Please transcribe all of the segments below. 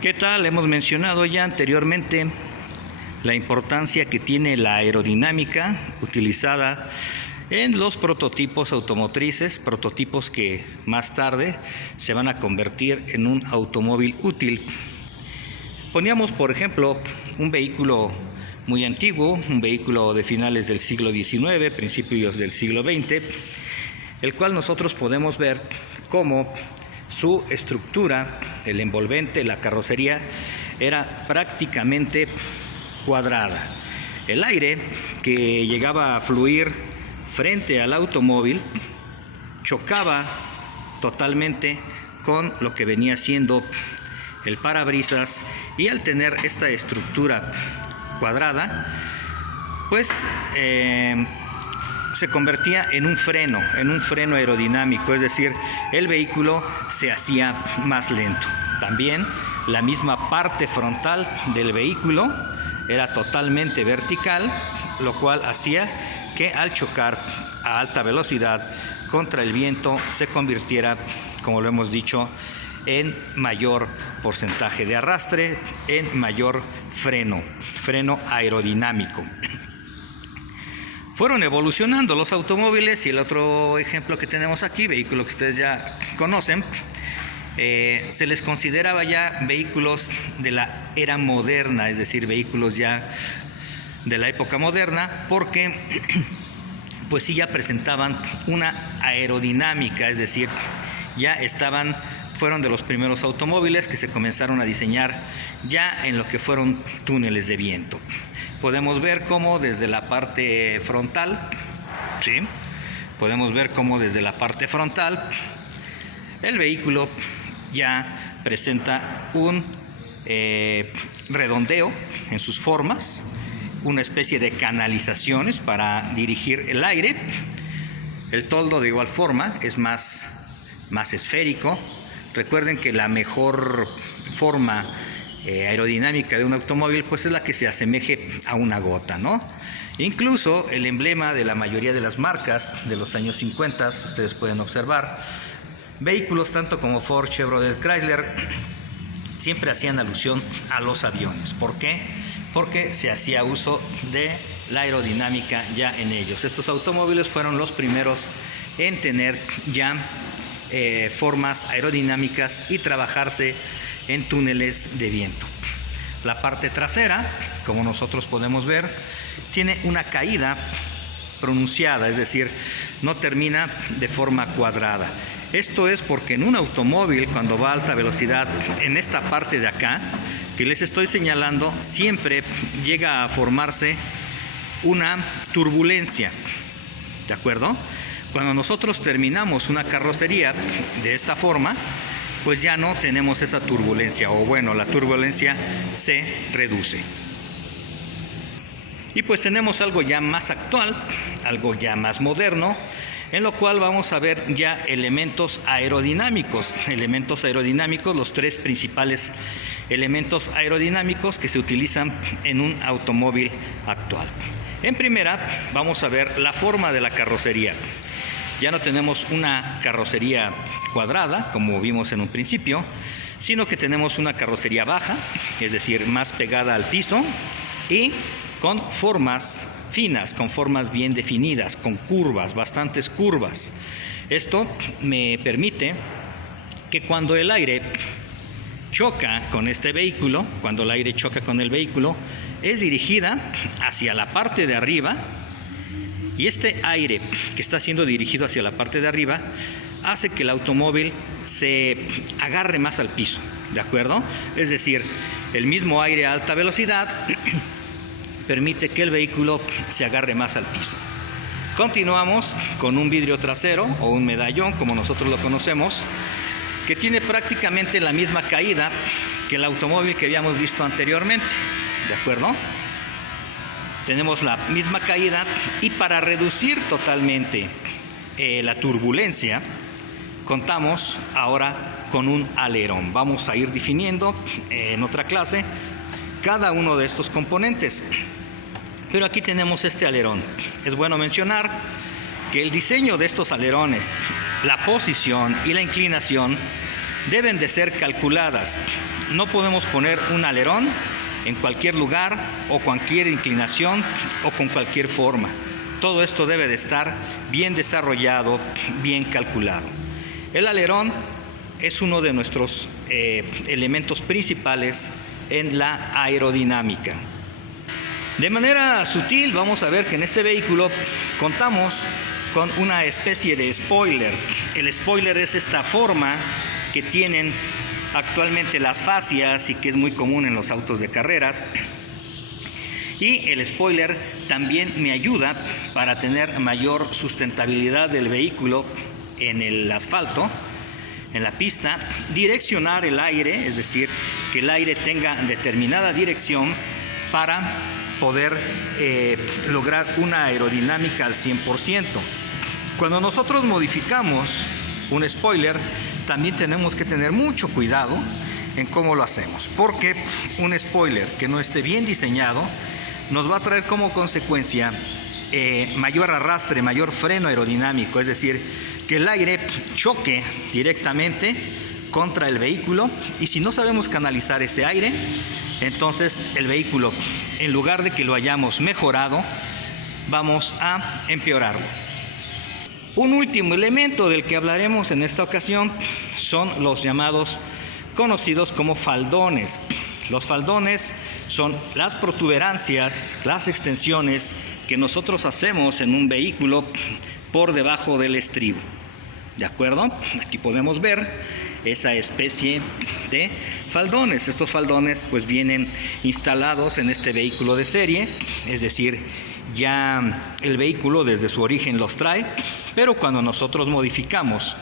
¿Qué tal? Hemos mencionado ya anteriormente la importancia que tiene la aerodinámica utilizada en los prototipos automotrices, prototipos que más tarde se van a convertir en un automóvil útil. Poníamos, por ejemplo, un vehículo muy antiguo, un vehículo de finales del siglo XIX, principios del siglo XX, el cual nosotros podemos ver cómo su estructura, el envolvente, la carrocería, era prácticamente cuadrada. El aire que llegaba a fluir frente al automóvil chocaba totalmente con lo que venía siendo el parabrisas, y al tener esta estructura cuadrada, pues se convertía en un freno aerodinámico, es decir, el vehículo se hacía más lento. También la misma parte frontal del vehículo era totalmente vertical, lo cual hacía que al chocar a alta velocidad contra el viento se convirtiera, como lo hemos dicho, en mayor porcentaje de arrastre, en mayor freno aerodinámico. Fueron evolucionando los automóviles, y el otro ejemplo que tenemos aquí, vehículo que ustedes ya conocen, se les consideraba ya vehículos de la era moderna, es decir, vehículos ya de la época moderna, porque pues sí ya presentaban una aerodinámica, es decir, fueron de los primeros automóviles que se comenzaron a diseñar ya en lo que fueron túneles de viento. Podemos ver cómo desde la parte frontal, ¿sí? Podemos ver cómo desde la parte frontal el vehículo ya presenta un redondeo en sus formas, una especie de canalizaciones para dirigir el aire. El toldo de igual forma es más esférico. Recuerden que la mejor forma aerodinámica de un automóvil pues es la que se asemeje a una gota, ¿no? Incluso el emblema de la mayoría de las marcas de los años 50, ustedes pueden observar, vehículos tanto como Ford, Chevrolet, Chrysler, siempre hacían alusión a los aviones. ¿Por qué? Porque se hacía uso de la aerodinámica ya en ellos. Estos automóviles fueron los primeros en tener ya formas aerodinámicas y trabajarse en túneles de viento. La parte trasera, como nosotros podemos ver, tiene una caída pronunciada, es decir, no termina de forma cuadrada. Esto es porque en un automóvil, cuando va a alta velocidad, en esta parte de acá que les estoy señalando, siempre llega a formarse una turbulencia, ¿de acuerdo? Cuando nosotros terminamos una carrocería de esta forma, pues ya no tenemos esa turbulencia, o bueno, la turbulencia se reduce. Y pues tenemos algo ya más actual, algo ya más moderno, en lo cual vamos a ver ya elementos aerodinámicos, los tres principales elementos aerodinámicos que se utilizan en un automóvil actual. En primera, vamos a ver la forma de la carrocería. Ya no tenemos una carrocería cuadrada, como vimos en un principio, sino que tenemos una carrocería baja, es decir, más pegada al piso y con formas finas, con formas bien definidas, con curvas, bastantes curvas. Esto me permite que cuando el aire choca con este vehículo, es dirigida hacia la parte de arriba, y este aire que está siendo dirigido hacia la parte de arriba hace que el automóvil se agarre más al piso, ¿de acuerdo? Es decir, el mismo aire a alta velocidad permite que el vehículo se agarre más al piso. Continuamos con un vidrio trasero o un medallón, como nosotros lo conocemos, que tiene prácticamente la misma caída que el automóvil que habíamos visto anteriormente, ¿de acuerdo? Tenemos la misma caída, y para reducir totalmente la turbulencia, contamos ahora con un alerón. Vamos a ir definiendo en otra clase cada uno de estos componentes. Pero aquí tenemos este alerón. Es bueno mencionar que el diseño de estos alerones, la posición y la inclinación deben de ser calculadas. No podemos poner un alerón en cualquier lugar o cualquier inclinación o con cualquier forma. Todo esto debe de estar bien desarrollado, bien calculado. El alerón es uno de nuestros elementos principales en la aerodinámica. De manera sutil vamos a ver que en este vehículo contamos con una especie de spoiler. El spoiler es esta forma que tienen actualmente las fascias y que es muy común en los autos de carreras. Y el spoiler también me ayuda para tener mayor sustentabilidad del vehículo en el asfalto, en la pista, direccionar el aire, es decir, que el aire tenga determinada dirección para poder lograr una aerodinámica al 100%. Cuando nosotros modificamos un spoiler, también tenemos que tener mucho cuidado en cómo lo hacemos, porque un spoiler que no esté bien diseñado nos va a traer como consecuencia mayor arrastre, mayor freno aerodinámico, es decir, que el aire choque directamente contra el vehículo, y si no sabemos canalizar ese aire, entonces el vehículo, en lugar de que lo hayamos mejorado, vamos a empeorarlo. Un último elemento del que hablaremos en esta ocasión son los llamados conocidos como faldones. Los faldones son las protuberancias, las extensiones que nosotros hacemos en un vehículo por debajo del estribo. ¿De acuerdo? Aquí podemos ver esa especie de faldones. Estos faldones pues vienen instalados en este vehículo de serie, es decir, ya el vehículo desde su origen los trae, pero cuando nosotros modificamos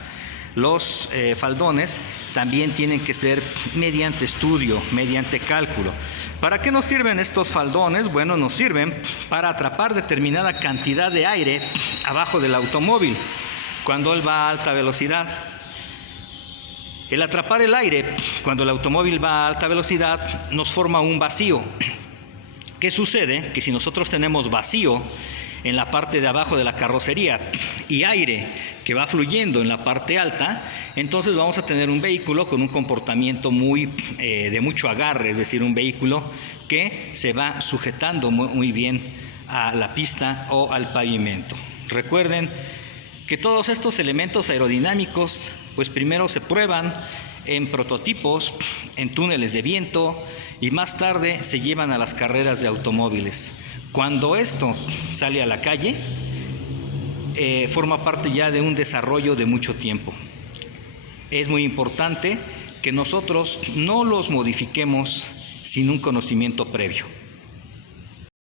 los faldones, también tienen que ser mediante estudio, mediante cálculo. ¿Para qué nos sirven estos faldones? Bueno, nos sirven para atrapar determinada cantidad de aire abajo del automóvil cuando él va a alta velocidad. El atrapar el aire cuando el automóvil va a alta velocidad nos forma un vacío. ¿Qué sucede? Que si nosotros tenemos vacío en la parte de abajo de la carrocería y aire que va fluyendo en la parte alta, entonces vamos a tener un vehículo con un comportamiento de mucho agarre, es decir, un vehículo que se va sujetando muy bien a la pista o al pavimento. Recuerden que todos estos elementos aerodinámicos pues primero se prueban en prototipos, en túneles de viento, y más tarde se llevan a las carreras de automóviles. Cuando esto sale a la calle, forma parte ya de un desarrollo de mucho tiempo. Es muy importante que nosotros no los modifiquemos sin un conocimiento previo.